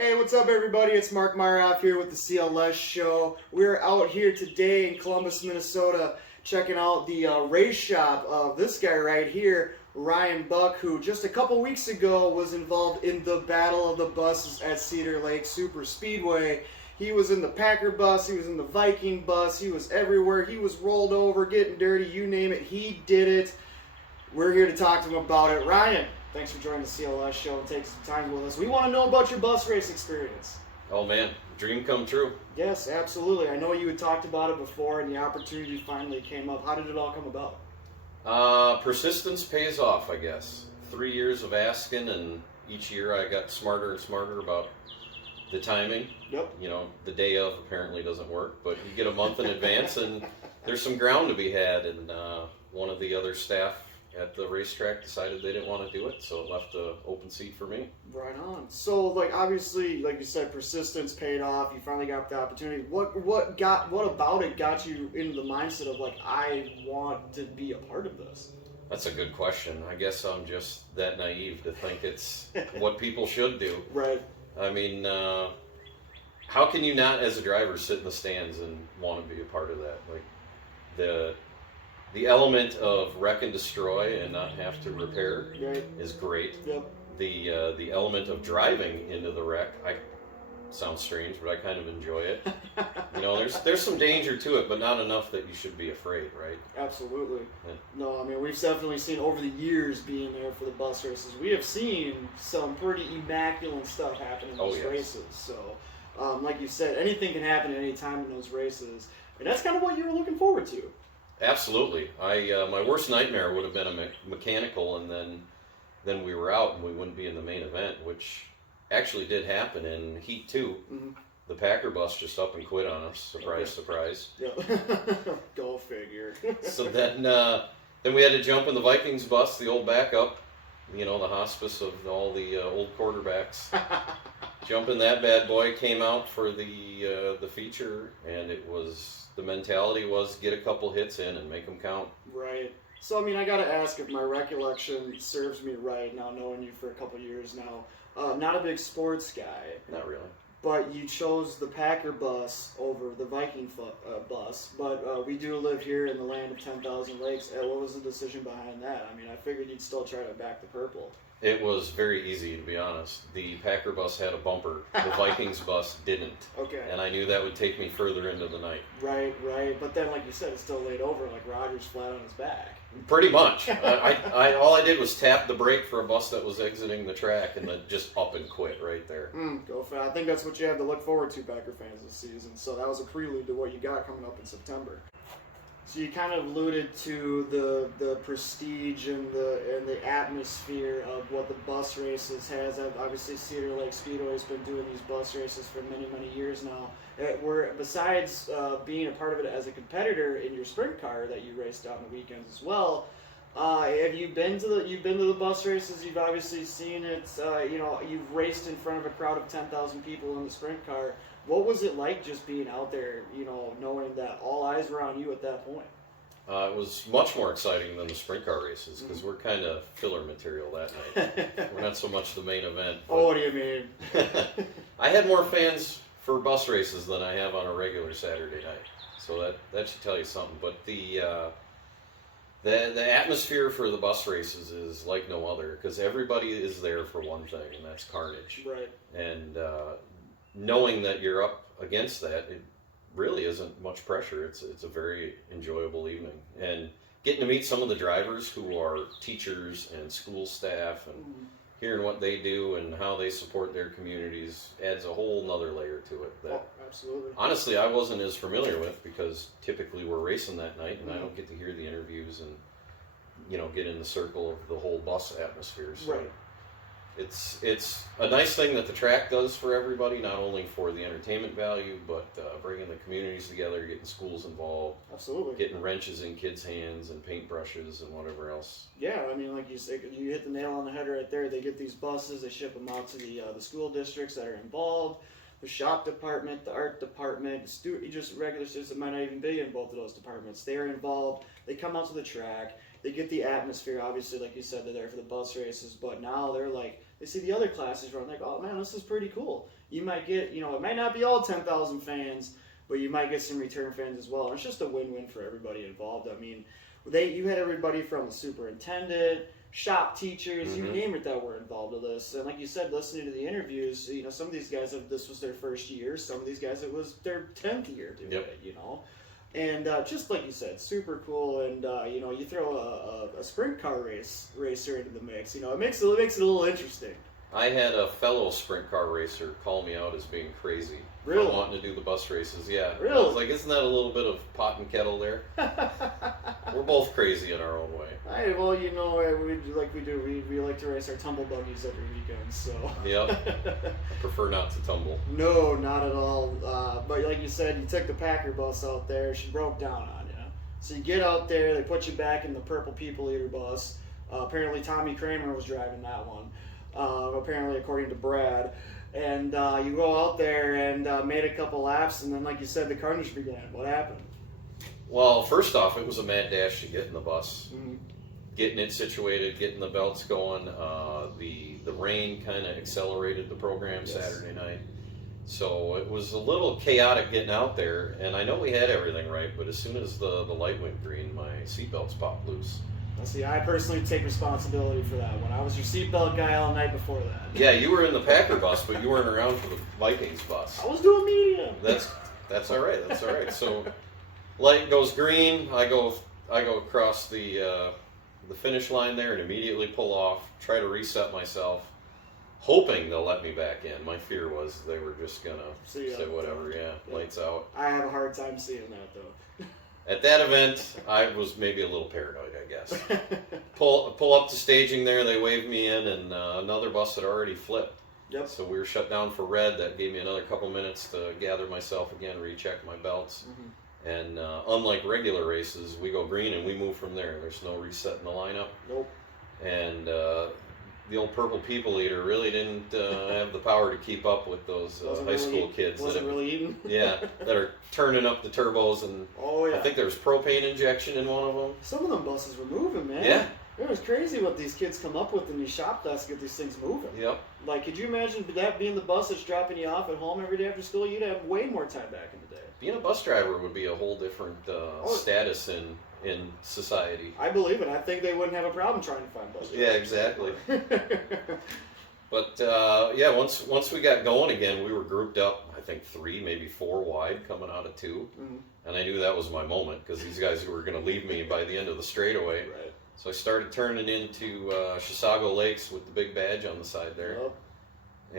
Hey, what's up, everybody? It's Mark Meyerhoff here with the CLS show. We're out here today in Columbus, Minnesota, checking out the race shop of this guy right here, Ryan Buck, who just a couple weeks ago was involved in the Battle of the Buses at Cedar Lake Super Speedway. He was in the Packer bus, he was in the Viking bus, he was everywhere. He was rolled over, getting dirty, you name it, he did it. We're here to talk to him about it. Ryan, thanks for joining the CLS show and taking some time with us. We want to know about your bus race experience. Oh man, dream come true. Yes, absolutely. I know you had talked about it before and the opportunity finally came up. How did it all come about? Persistence pays off, I guess. 3 years of asking, and each year I got smarter and smarter about the timing. Yep. You know, the day of apparently doesn't work, but you get a month in advance and there's some ground to be had, and one of the other staff at the racetrack decided they didn't want to do it, so it left an open seat for me. Right on. So, like, obviously, like you said, persistence paid off. You finally got the opportunity. What about it got you into the mindset of, like, I want to be a part of this? That's a good question. I guess I'm just that naive to think it's what people should do. Right. I mean, how can you not, as a driver, sit in the stands and want to be a part of that? Like, the element of wreck and destroy and not have to repair is great. Yep. The element of driving into the wreck, sounds strange, but I kind of enjoy it. You know, there's some danger to it, but not enough that you should be afraid, right? Absolutely. Yeah. No, I mean, we've definitely seen over the years being there for the bus races, we have seen some pretty immaculate stuff happen in those races. So, like you said, anything can happen at any time in those races. And that's kind of what you were looking forward to. Absolutely. My worst nightmare would have been a mechanical, and then we were out and we wouldn't be in the main event, which actually did happen in Heat 2. Mm-hmm. The Packer bus just up and quit on us. Surprise, surprise. Yep. Go figure. So then we had to jump in the Vikings bus, the old backup, you know, the hospice of all the old quarterbacks. Jump in that bad boy, came out for the feature, and the mentality was get a couple hits in and make them count. Right. So, I mean, I got to ask if my recollection serves me right now, knowing you for a couple years now. Not a big sports guy. Not really. But you chose the Packer bus over the Viking bus. But we do live here in the land of 10,000 lakes. What was the decision behind that? I mean, I figured you'd still try to back the purple. It was very easy, to be honest. The Packer bus had a bumper. The Vikings bus didn't. Okay. And I knew that would take me further into the night. Right. But then, like you said, it's still laid over like Rodgers flat on his back. Pretty much. All I did was tap the brake for a bus that was exiting the track, and then just up and quit right there. Go for it. I think that's what you have to look forward to, Packer fans, this season. So that was a prelude to what you got coming up in September. So you kind of alluded to the prestige and the atmosphere of what the bus races has. Obviously, Cedar Lake Speedway has been doing these bus races for many, many years now. Where besides being a part of it as a competitor in your sprint car that you raced on the weekends as well, have you been to the bus races? You've obviously seen it. You've raced in front of a crowd of 10,000 people in the sprint car. What was it like just being out there, knowing that all eyes were on you at that point? It was much more exciting than the sprint car races because we're kind of filler material that night. We're not so much the main event. Oh, what do you mean? I had more fans for bus races than I have on a regular Saturday night, so that should tell you something. But the atmosphere for the bus races is like no other because everybody is there for one thing, and that's carnage. Right. And knowing that you're up against that, it really isn't much pressure. It's a very enjoyable evening, and getting to meet some of the drivers who are teachers and school staff and hearing what they do and how they support their communities adds a whole nother layer to it that absolutely. Honestly I wasn't as familiar with because typically we're racing that night and I don't get to hear the interviews and get in the circle of the whole bus atmosphere. So right. It's a nice thing that the track does for everybody, not only for the entertainment value, but bringing the communities together, getting schools involved. Absolutely. Getting wrenches in kids' hands and paintbrushes and whatever else. Yeah, I mean, like you said, you hit the nail on the head right there. They get these buses, they ship them out to the school districts that are involved, the shop department, the art department, just regular students that might not even be in both of those departments. They are involved. They come out to the track. they get the atmosphere. Obviously, like you said, they're there for the bus races, but now they're like, they see the other classes run, like, oh man, this is pretty cool. You might get, it might not be all 10,000 fans, but you might get some return fans as well. And it's just a win-win for everybody involved. I mean, you had everybody from the superintendent, shop teachers, you name it, that were involved with this. And like you said, listening to the interviews, some of these guys, this was their first year. Some of these guys, it was their 10th year doing it, And just like you said, super cool. And, you throw a sprint car racer into the mix, it makes it a little interesting. I had a fellow sprint car racer call me out as being crazy. Really? For wanting to do the bus races, yeah. Really? I was like, isn't that a little bit of pot and kettle there? We're both crazy in our own way. Hey, well, we like to race our tumble buggies every weekend, so. Yep. I prefer not to tumble. No, not at all. But like you said, you took the Packer bus out there. She broke down on you. So you get out there, they put you back in the purple People Eater bus. Apparently Tommy Kramer was driving that one. Apparently, according to Brad. And you go out there and made a couple laps, and then, like you said, the carnage began. What happened? Well, first off, it was a mad dash to get in the bus. Getting it situated, getting the belts going. The rain kind of accelerated the program Saturday night. So it was a little chaotic getting out there, and I know we had everything right, but as soon as the light went green, my seatbelts popped loose. See, I personally take responsibility for that one. I was your seatbelt guy all night before that. Yeah, you were in the Packer bus, but you weren't around for the Vikings bus. I was doing medium. That's all right. That's all right. So, light goes green. I go across the finish line there and immediately pull off. Try to reset myself, hoping they'll let me back in. My fear was they were just gonna say whatever. Yeah, lights out. I have a hard time seeing that though. At that event, I was maybe a little paranoid, I guess. Pull up to staging there, they waved me in, and another bus had already flipped. Yep. So we were shut down for red. That gave me another couple minutes to gather myself again, recheck my belts. And unlike regular races, we go green and we move from there. There's no reset in the lineup. Nope. And the old Purple People Eater really didn't have the power to keep up with those high school kids. Wasn't really eating? Yeah, that are turning up the turbos, and I think there was propane injection in one of them. Some of them buses were moving, man. Yeah. It was crazy what these kids come up with in these shop classes to get these things moving. Yep. Like, could you imagine that being the bus that's dropping you off at home every day after school? You'd have way more time back in the day. Being a bus driver would be a whole different status in society. I believe it. I think they wouldn't have a problem trying to find bus drivers. Yeah, exactly. But once we got going again, we were grouped up, I think 3, maybe 4 wide coming out of 2. And I knew that was my moment because these guys were going to leave me by the end of the straightaway. Right. So I started turning into Chisago Lakes with the big badge on the side there. Yep.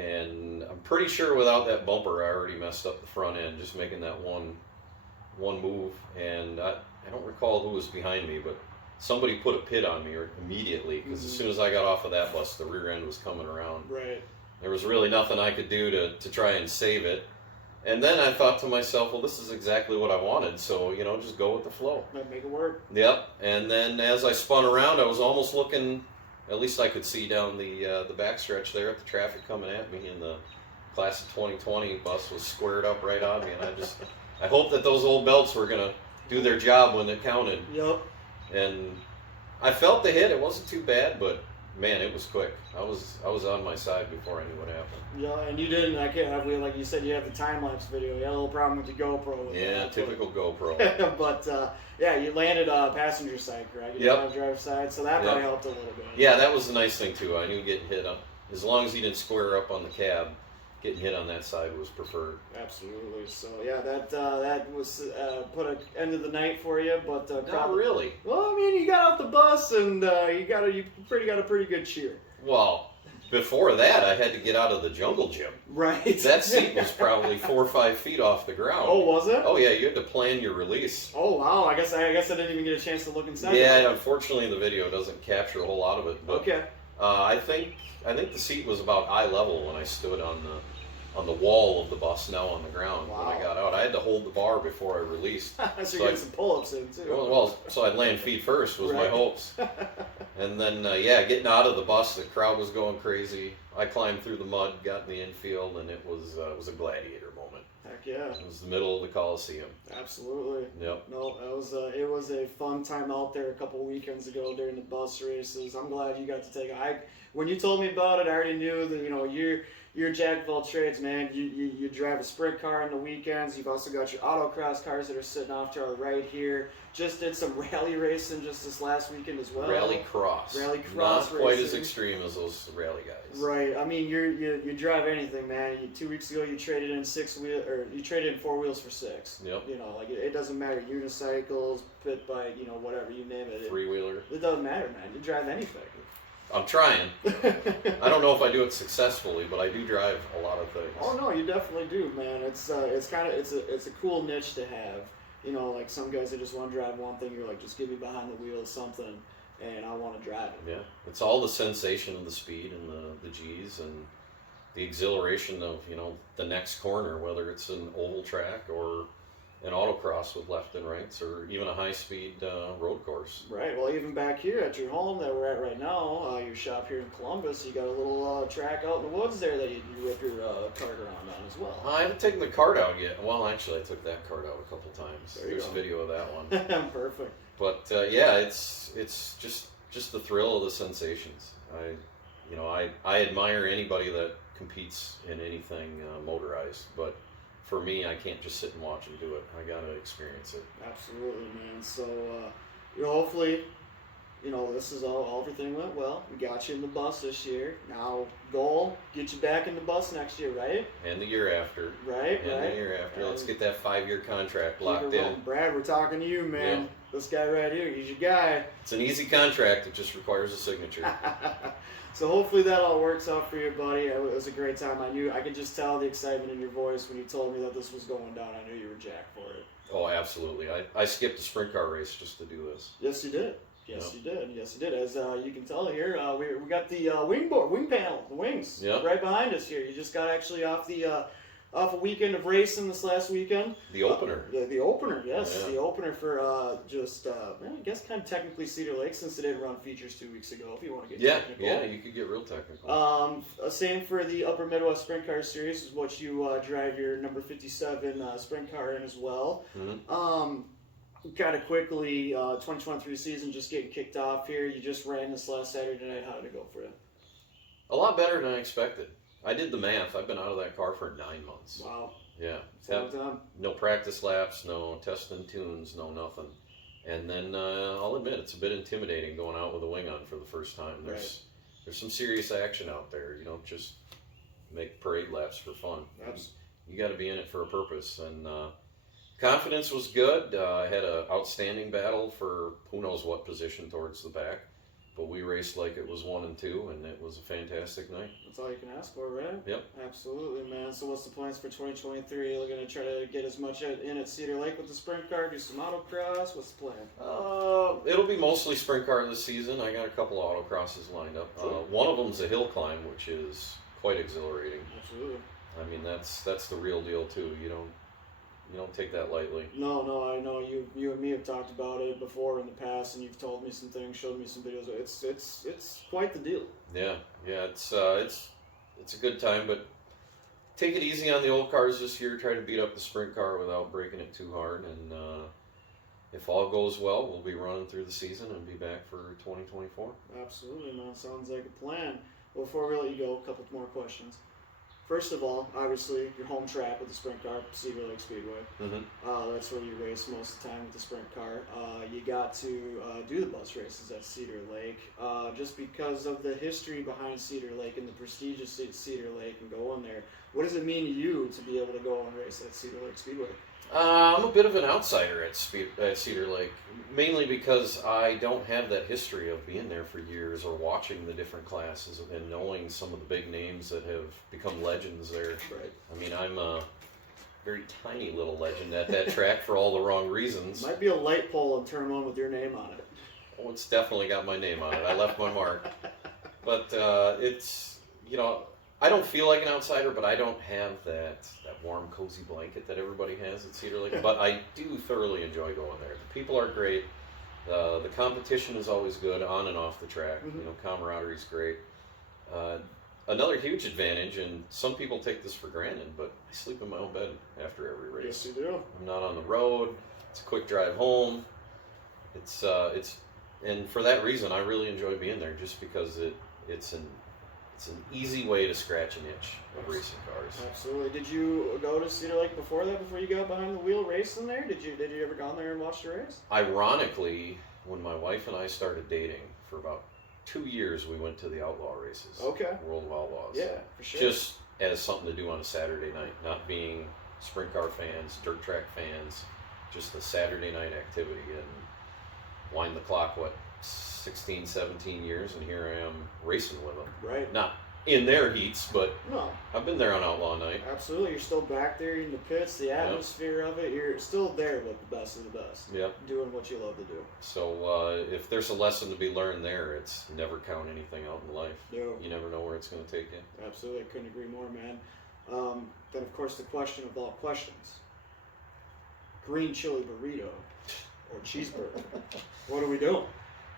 And I'm pretty sure without that bumper, I already messed up the front end, just making that one move. And I don't recall who was behind me, but somebody put a pit on me immediately because as soon as I got off of that bus, the rear end was coming around. Right. There was really nothing I could do to try and save it. And then I thought to myself, well, this is exactly what I wanted, so, just go with the flow. Might make it work. Yep. And then as I spun around, I was almost looking, at least I could see down the backstretch there at the traffic coming at me, and the class of 2020 bus was squared up right on me, and I hoped that those old belts were going to do their job when it counted. Yep. And I felt the hit. It wasn't too bad, but man, it was quick. I was on my side before I knew what happened. Yeah, and you didn't. Like you said, you have the time lapse video. You had a little problem with the GoPro. Yeah, typical GoPro. But you landed passenger side, correct? You didn't have driver's side, so that probably helped a little bit. Yeah, that was the nice thing too. I knew getting hit up, as long as you didn't square up on the cab, getting hit on that side was preferred. Absolutely. So yeah, that was put an end of the night for you, but not really. Well, I mean, you got off the bus and you got a pretty good cheer. Well, before that, I had to get out of the jungle gym. Right. That seat was probably 4 or 5 feet off the ground. Oh, was it? Oh yeah, you had to plan your release. Oh wow, I guess I didn't even get a chance to look inside. Yeah, unfortunately the video doesn't capture a whole lot of it. But, okay. I think the seat was about eye level when I stood on the wall of the bus, now on the ground. Wow. When I got out, I had to hold the bar before I released. So you're getting some pull-ups in too. Well, so I'd land feet first was my hopes. And then getting out of the bus, the crowd was going crazy. I climbed through the mud, got in the infield, and it was a gladiator moment. Heck yeah. It was the middle of the Coliseum. Absolutely. Yep. No, it was a fun time out there a couple weekends ago during the bus races. I'm glad you got to take it. When you told me about it, I already knew that you're a jack of all trades, man. You drive a sprint car on the weekends. You've also got your autocross cars that are sitting off to our right here. Just did some rally racing just this last weekend as well. Rally cross. Rally cross Not quite racing. as extreme as those rally guys. Right. I mean, you drive anything, man. 2 weeks ago, you traded in 4 wheels for 6. Yep. Like it doesn't matter. Unicycles, pit bike, whatever you name it. Three-wheeler. It doesn't matter, man. You drive anything. I'm trying. I don't know if I do it successfully, but I do drive a lot of things. Oh no, you definitely do, man. It's a cool niche to have. Like some guys that just want to drive one thing. You're like, just get me behind the wheel of something, and I want to drive it. Yeah, it's all the sensation of the speed and the G's and the exhilaration of the next corner, whether it's an oval track or an autocross with left and rights, or even a high-speed road course. Right. Well, even back here at your home that we're at right now, your shop here in Columbus, you got a little track out in the woods there that you whip your cart around on as well. I haven't taken the cart out yet. Well, actually, I took that cart out a couple times. There's go. a video of that one. Perfect. But yeah, it's just the thrill of the sensations. I admire anybody that competes in anything motorized, but for me, I can't just sit and watch and do it. I gotta experience it. Absolutely, man. So, hopefully, this is everything went well. We got you in the bus this year. Now, goal, get you back in the bus next year, right? And the year after. Right. The year after. Let's get that 5-year contract locked in. Brad, we're talking to you, man. Yeah. This guy right here, he's your guy. It's an easy contract. It just requires a signature. So hopefully that all works out for you, buddy. It was a great time. I could just tell the excitement in your voice when you told me that this was going down. I knew you were jacked for it. Oh, absolutely. I skipped a sprint car race just to do this. Yes, you did. Yes, you did. Yes, you did. As you can tell here, we got the wing panel, the wings, right behind us here. You just got actually off a weekend of racing this last weekend. The opener. The opener, yes. Yeah. The opener for I guess kind of technically Cedar Lake, since they didn't run features 2 weeks ago, if you want to get technical. Yeah, you could get real technical. Same for the Upper Midwest Sprint Car Series, is what you drive your number 57 sprint car in as well. Mm-hmm. Kind of quickly, 2023 season just getting kicked off here. You just ran this last Saturday night. How did it go for you? A lot better than I expected. I did the math. I've been out of that car for 9 months. Wow. Yeah. Time. No practice laps, no testing tunes, no nothing. And then I'll admit it's a bit intimidating going out with a wing on for the first time. There's some serious action out there. You don't just make parade laps for fun. You got to be in it for a purpose. And confidence was good. I had an outstanding battle for who knows what position towards the back. But we raced like it was 1 and 2, and it was a fantastic night. That's all you can ask for, right? Yep. Absolutely, man. So what's the plans for 2023? You're going to try to get as much in at Cedar Lake with the sprint car, do some autocross? What's the plan? It'll be mostly sprint car this season. I got a couple of autocrosses lined up. One of them's a hill climb, which is quite exhilarating. Absolutely. I mean, that's the real deal, too. You don't take that lightly. No, I know you and me have talked about it before in the past, and you've told me some things, showed me some videos. It's quite the deal. Yeah, it's a good time, but take it easy on the old cars this year. Try to beat up the sprint car without breaking it too hard, and if all goes well, we'll be running through the season and be back for 2024. Absolutely, man. Sounds like a plan. Well, before we let you go, a couple more questions. First of all, obviously, your home track with the sprint car, Cedar Lake Speedway. Mm-hmm. That's where you race most of the time with the sprint car. You got to do the bus races at Cedar Lake. Just because of the history behind Cedar Lake and the prestigious Cedar Lake and going there, what does it mean to you to be able to go and race at Cedar Lake Speedway? I'm a bit of an outsider at Cedar Lake, mainly because I don't have that history of being there for years or watching the different classes and knowing some of the big names that have become legends there. Right. I mean, I'm a very tiny little legend at that track for all the wrong reasons. Might be a light pole in turn 1 with your name on it. Oh, it's definitely got my name on it. I left my mark. But it's, I don't feel like an outsider, but I don't have that warm, cozy blanket that everybody has at Cedar Lake. But I do thoroughly enjoy going there. The people are great. The competition is always good on and off the track. Mm-hmm. Camaraderie's great. another huge advantage, and some people take this for granted, but I sleep in my own bed after every race. Yes, you do. I'm not on the road. It's a quick drive home. It's and for that reason, I really enjoy being there, just because it's an easy way to scratch an itch of racing cars. Absolutely. Did you go to Cedar Lake before that? Before you got behind the wheel racing there? Did you ever go there and watch the race? Ironically, when my wife and I started dating, for about 2 years, we went to the outlaw races. Okay. World of Outlaws. Yeah, for sure. Just as something to do on a Saturday night, not being sprint car fans, dirt track fans, just a Saturday night activity. And wind the clock, 16, 17 years, and here I am racing with them. Right. Not in their heats, but no. I've been there on Outlaw Night. Absolutely. You're still back there in the pits, the atmosphere of it. You're still there with the best of the best. Yep. Doing what you love to do. So if there's a lesson to be learned there, it's never count anything out in life. No. You never know where it's going to take you. Absolutely. I couldn't agree more, man. Then, of course, the question of all questions. Green chili burrito or cheeseburger? What are we doing?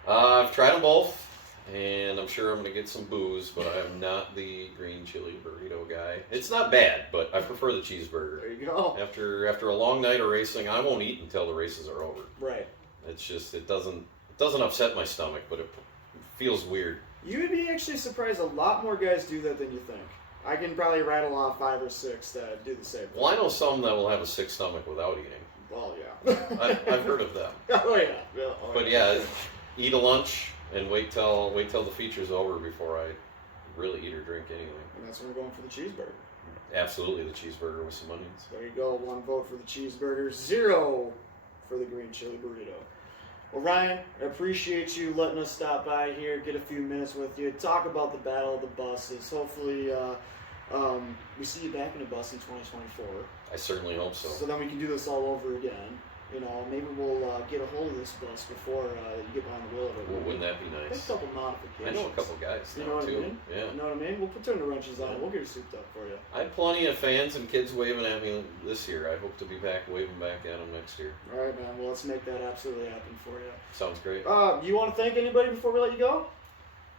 I've tried them both, and I'm sure I'm going to get some booze, but I'm not the green chili burrito guy. It's not bad, but I prefer the cheeseburger. There you go. After a long night of racing, I won't eat until the races are over. Right. It's just it doesn't upset my stomach, but it feels weird. You would be actually surprised. A lot more guys do that than you think. I can probably rattle off 5 or 6 that do the same thing. Well, I know some that will have a sick stomach without eating. Well, yeah. I've heard of them. Oh yeah. But yeah, eat a lunch and wait till the feature's over before I really eat or drink anything. And that's when we're going for the cheeseburger. Absolutely, the cheeseburger with some onions. There you go. 1 vote for the cheeseburger, 0 for the green chili burrito. Well, Ryan, I appreciate you letting us stop by here, get a few minutes with you, talk about the Battle of the Buses. Hopefully, we see you back in a bus in 2024. I certainly hope so. So then we can do this all over again. You know, maybe we'll get a hold of this bus before you get behind the wheel of it. Well, wouldn't that be nice? Make a couple modifications. I know a couple guys You now, know what too. I mean? Yeah. You know what I mean? We'll put turn the wrenches on. We'll get it souped up for you. I had plenty of fans and kids waving at me this year. I hope to be waving back at them next year. All right, man. Well, let's make that absolutely happen for you. Sounds great. You want to thank anybody before we let you go?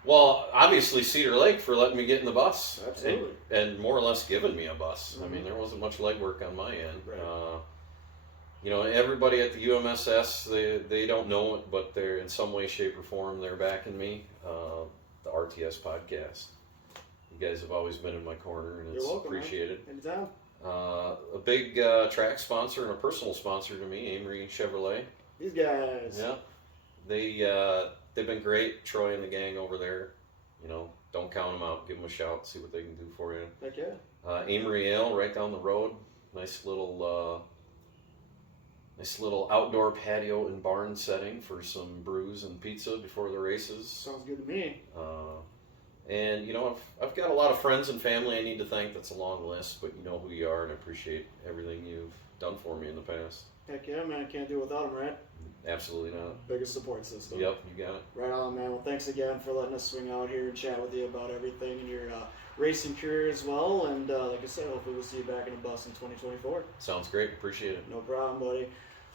Well, obviously Cedar Lake for letting me get in the bus. Absolutely. And more or less giving me a bus. Mm-hmm. I mean, there wasn't much legwork on my end. Right. You know, everybody at the UMSS, they don't know it, but they're in some way, shape, or form, they're backing me. The RTS podcast. You guys have always been in my corner, and it's appreciated. Anytime. A big track sponsor and a personal sponsor to me, Amory Chevrolet. These guys. Yeah. They've been great. Troy and the gang over there. You know, don't count them out. Give them a shout. See what they can do for you. Heck yeah. Amory Ale right down the road. Nice little outdoor patio and barn setting for some brews and pizza before the races. Sounds good to me. And you know, I've got a lot of friends and family I need to thank. That's a long list, but you know who you are, and I appreciate everything you've done for me in the past. Heck yeah, man. Can't do it without them, right? Absolutely not. Biggest support system. Yep, you got it. Right on, man. Well, thanks again for letting us swing out here and chat with you about everything in your racing career as well. And like I said, hopefully we'll see you back in a bus in 2024. Sounds great. Appreciate it. No problem, buddy.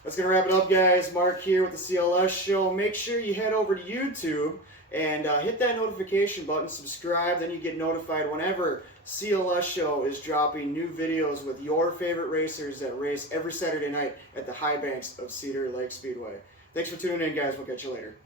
That's going to wrap it up, guys. Mark here with the CLS show. Make sure you head over to YouTube and hit that notification button, subscribe, then you get notified whenever CLS show is dropping new videos with your favorite racers that race every Saturday night at the high banks of Cedar Lake Speedway. Thanks for tuning in, guys. We'll catch you later.